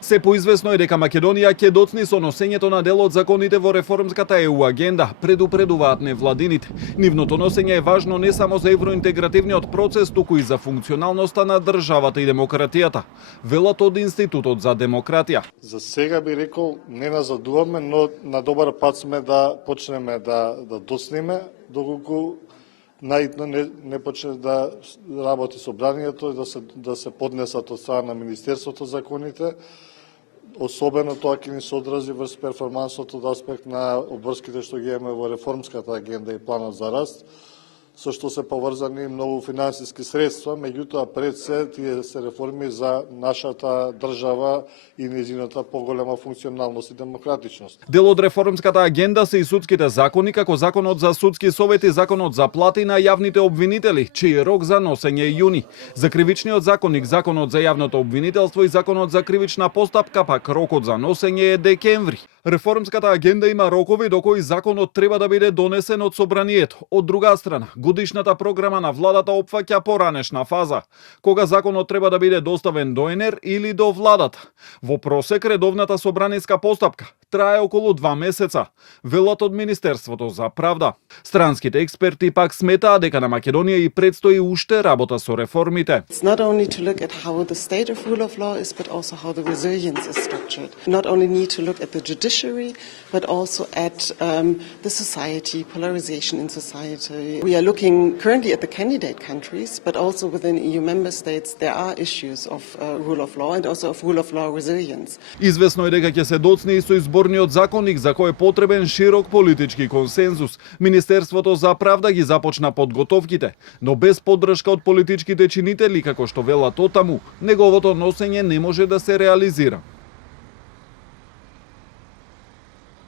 Се поизвестно е дека Македонија ќе доцни со носењето на дел од законите во реформската ЕУ агенда, предупредуваат невладините. Нивното носење е важно не само за евроинтегративниот процес, туку и за функционалноста на државата и демократијата, велат од Институтот за демократија. За сега би рекол не назадуваме, но на добар пат сме да почнеме да доцниме, доколку наитно не почне да работи собранието и да се поднесат од страна на Министерството законите. Особено тоа ќе ни се одрази врз перформансот од аспект на обврските што ги имаме во реформската агенда и планот за раст, со што се поврзани многу финансиски средства, меѓутоа пред се тие се реформи за нашата држава и нејзината поголема функционалност и демократичност. Дел од реформската агенда се и судските закони, како законот за судски совети, законот за плати на јавните обвинители, чиј рок за носење е јуни. За кривичниот законник, законот за јавното обвинителство и законот за кривична постапка, пак рокот за носење е декември. Реформската агенда има рокови до кои законот треба да биде донесен од собранието. Од друга страна, годишната програма на владата опфаќа поранешна фаза, кога законот треба да биде доставен до ЕНЕР или до владата. Во просек редовната собраниска постапка трае околу 2 месеца, велат од Министерството за правда. Странските експерти пак сметаат дека на Македонија и предстои уште работа со реформите. It's not only to look at how the state of rule of law is, but also how the resilience is structured. Not only need to look at the judiciary, but also at the society, polarization in society. We are looking currently at the candidate countries, but also within EU member states there are issues of rule of law and also of rule of law resilience. Известно е дека ќе се доцни и со изборниот законник за кој е потребен широк политички консензус. Министерството за правда ги започна подготовките, но без поддршка од политичките чинители, како што велат отаму, неговото носење не може да се реализира.